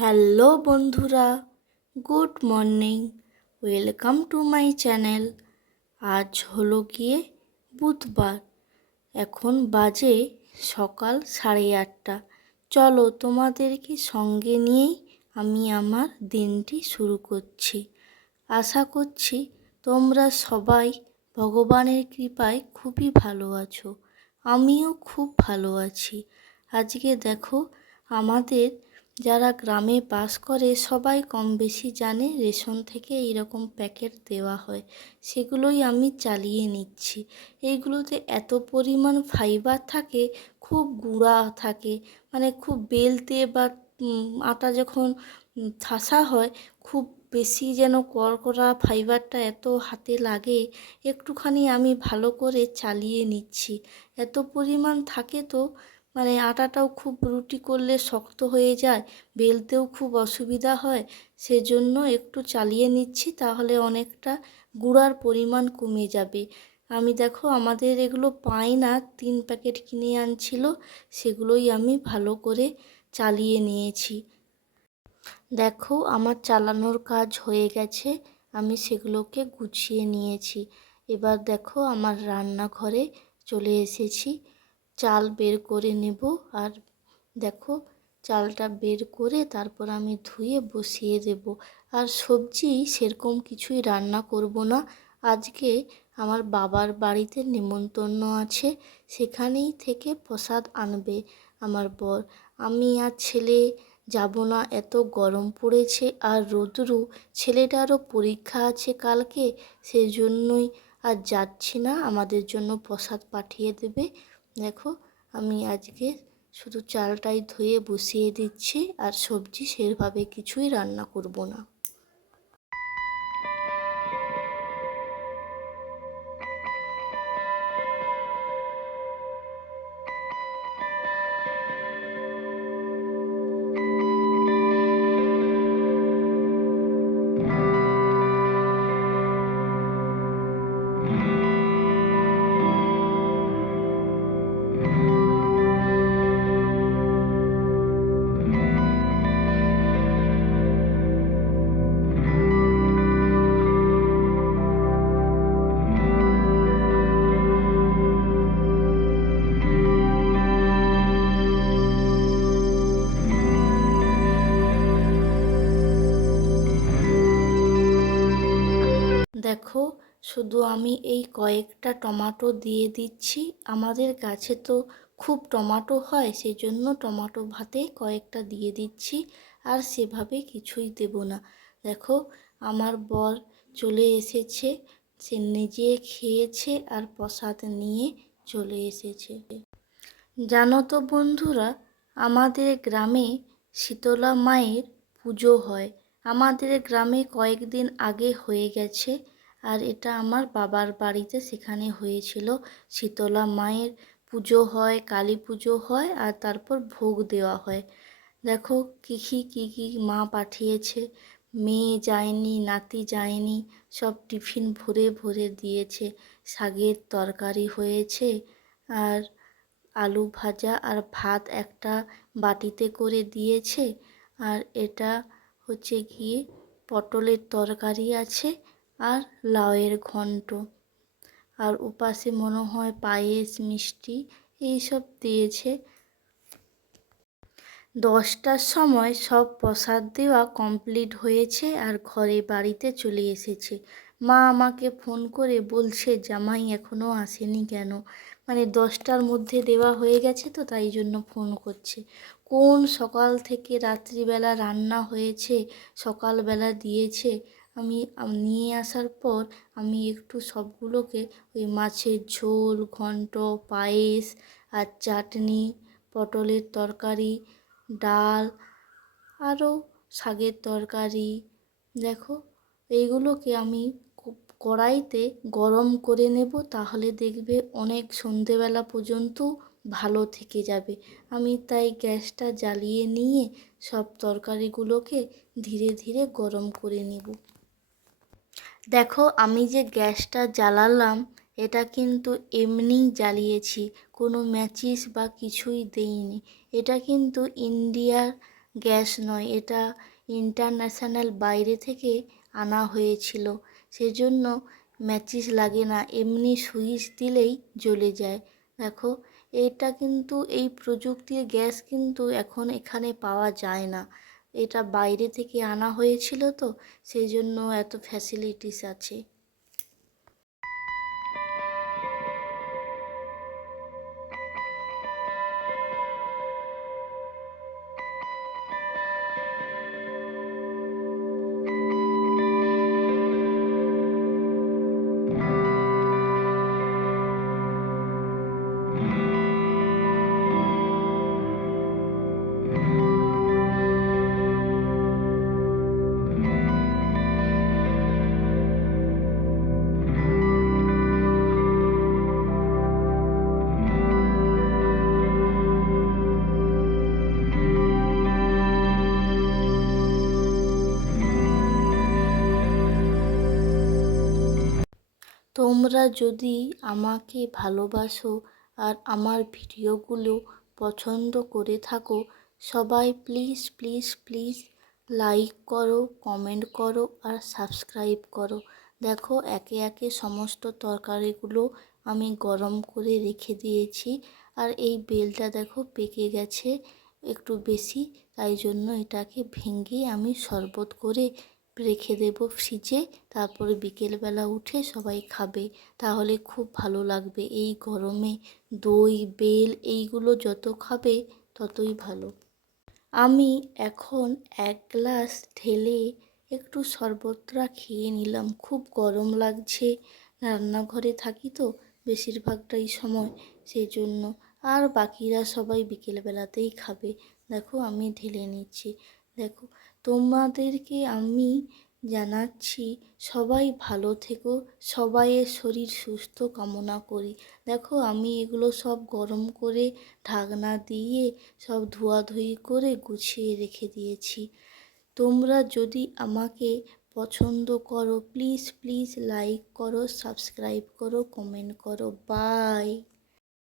Hello বন্ধুরা, good morning, welcome to my channel. আজ হলো গিয়ে বুধবার, এখন বাজে সকাল সাড়ে আটটা। চলো তোমাদেরকে সঙ্গে নিয়েই আমি আমার দিনটি শুরু করছি। আশা করছি তোমরা সবাই ভগবানের কৃপায় খুবই ভালো আছো, আমিও খুব ভালো আছি। আজকে দেখো আমাদের যারা গ্রামে বাস করে সবাই কম বেশি জানে রেশন থেকে এইরকম প্যাকেট দেওয়া হয়। সেগুলোই আমি চালিয়ে নিচ্ছি। এইগুলোতে এত পরিমাণ ফাইবার থাকে, খুব গুঁড়া থাকে মানে খুব বেলতে বা আটা যখন ঠাসা হয়, খুব বেশি যেন কড়কড়া ফাইবারটা এত হাতে লাগে, একটুখানি আমি ভালো করে চালিয়ে নিচ্ছি। এত পরিমাণ থাকে তো মানে আটাটাও খুব রুটি করলে শক্ত হয়ে যায়, বেলতেও খুব অসুবিধা হয়, সেজন্য একটু চালিয়ে নিচ্ছি, তাহলে অনেকটা গুঁড়ার পরিমাণ কমে যাবে। আমি দেখো আমাদের এগুলো পাই না, তিন প্যাকেট কিনে আনছিল, সেগুলোই আমি ভালো করে চালিয়ে নিয়েছি। দেখো আমার চালানোর কাজ হয়ে গেছে, আমি সেগুলোকে গুছিয়ে নিয়েছি। এবার দেখো আমার রান্নাঘরে চলে এসেছি। চাল বের করে নেব। আর দেখো, চালটা বের করে তারপর আমি ধুয়ে বসিয়ে দেব। আর সবজি সেরকম কিছুই রান্না করব না। আজকে আমার বাবার বাড়িতে নেমন্তন্ন আছে, সেখানেই থেকে প্রসাদ আনবে আমার বর। আমি আর ছেলে যাব না, এত গরম পড়েছে। আর রোদ্রু, ছেলেটারও পরীক্ষা আছে কালকে সেই জন্যই আর যাচ্ছি না। আমাদের জন্য প্রসাদ পাঠিয়ে দেবে। দেখো, আমি আজকে শুধু চালটাই ধুয়ে বসিয়ে দিচ্ছি আর সবজি সেভাবে কিছুই রান্না করব না। দেখো, শুধু আমি এই কয়েকটা টমাটো দিয়ে দিচ্ছি। আমাদের গাছে তো খুব টমাটো হয় সেই জন্য টমাটো ভাতে কয়েকটা দিয়ে দিচ্ছি, আর সেভাবে কিছুই দেব না। দেখো, আমার বর চলে এসেছে, সে নিজে খেয়েছে আর প্রসাদ নিয়ে চলে এসেছে। জানো তো বন্ধুরা, আমাদের গ্রামে শীতলা মায়ের পুজো হয়। আমাদের গ্রামে কয়েকদিন আগে হয়ে গেছে আর এটা আমার বাবার বাড়িতে সেখানে হয়েছিল। শীতলা মায়ের পুজো হয়, কালী পুজো হয় আর তারপর ভোগ দেওয়া হয়। দেখো কী কী কী কী মা পাঠিয়েছে। মেয়ে যায়নি, নাতি যায়নি, সব টিফিন ভরে ভরে দিয়েছে। শাকের তরকারি হয়েছে আর আলু ভাজা আর ভাত একটা বাটিতে করে দিয়েছে। আর এটা হচ্ছে গিয়ে পটলের তরকারি আছে আর লাউয়ের ঘন্ট। আর উপাসে মনে হয় পায়েস, মিষ্টি এইসব দিয়েছে। দশটার সময় সব প্রসাদ দেওয়া কমপ্লিট হয়েছে আর ঘরে বাড়িতে চলে এসেছে। মা আমাকে ফোন করে বলছে, জামাই এখনও আসেনি কেন? মানে দশটার মধ্যে দেওয়া হয়ে গেছে তো, তাই জন্য ফোন করছে। কোন সকাল থেকে রাত্রিবেলা রান্না হয়েছে, সকালবেলা দিয়েছে, আমি নিয়ে আসার পর আমি একটু সবগুলোকে ওই মাছের ঝোল, ঘন্ট, পায়েস আর চাটনি, পটলের তরকারি, ডাল, আরও শাকের তরকারি, দেখো, এইগুলোকে আমি কড়াইতে গরম করে নেব, তাহলে দেখবে অনেক সন্ধেবেলা পর্যন্ত ভালো থেকে যাবে। আমি তাই গ্যাসটা জ্বালিয়ে নিয়ে সব তরকারিগুলোকে ধীরে ধীরে গরম করে নেব। দেখো, আমি যে গ্যাসটা জ্বালালাম, এটা কিন্তু এমনিই জ্বালিয়েছি, কোনো ম্যাচিস বা কিছুই দেইনি। এটা কিন্তু ইন্ডিয়ার গ্যাস নয়, এটা ইন্টারন্যাশনাল বাইরে থেকে আনা হয়েছিল। সেজন্য ম্যাচিস লাগে না, এমনি সুইচ দিলেই জ্বলে যায়। দেখো, এটা কিন্তু, এই প্রযুক্তির গ্যাস কিন্তু এখন এখানে পাওয়া যায় না। এটা বাইরে থেকে আনা হয়েছিল তো সেই জন্য এত ফ্যাসিলিটিস আছে। তোমরা যদি আমাকে ভালোবাসো আর আমার ভিডিওগুলো পছন্দ করে থাকো, সবাই প্লিজ প্লিজ প্লিজ লাইক করো, কমেন্ট করো আর সাবস্ক্রাইব করো। দেখো, একে একে সমস্ত তরকারিগুলো আমি গরম করে রেখে দিয়েছি আর এই বেলটা দেখো পেকে গেছে একটু বেশি, তাই জন্য এটাকে ভেঙে আমি শরবত করে রেখে দেবো ফ্রিজে, তারপরে বিকেলবেলা উঠে সবাই খাবে। তাহলে খুব ভালো লাগবে। এই গরমে দই, বেল এইগুলো যত খাবে ততই ভালো। আমি এখন এক গ্লাস ঢেলে একটু শরবতটা খেয়ে নিলাম। খুব গরম লাগছে। রান্নাঘরে থাকি তো বেশিরভাগটাই সময় সেই জন্য আর বাকিরা সবাই বিকেলবেলাতেই খাবে। দেখো আমি ঢেলে নিচ্ছি। দেখো তোমাদেরকে আমি জানাচ্ছি, সবাই ভালো থেকো সবাইয়ের শরীর সুস্থ কামনা করি। দেখো, আমি এগুলো সব গরম করে ঢাকনা দিয়ে সব ধোয়াধুয়ি করে গুছিয়ে রেখে দিয়েছি। তোমরা যদি আমাকে পছন্দ করো, প্লিজ প্লিজ লাইক করো সাবস্ক্রাইব করো কমেন্ট করো। বাই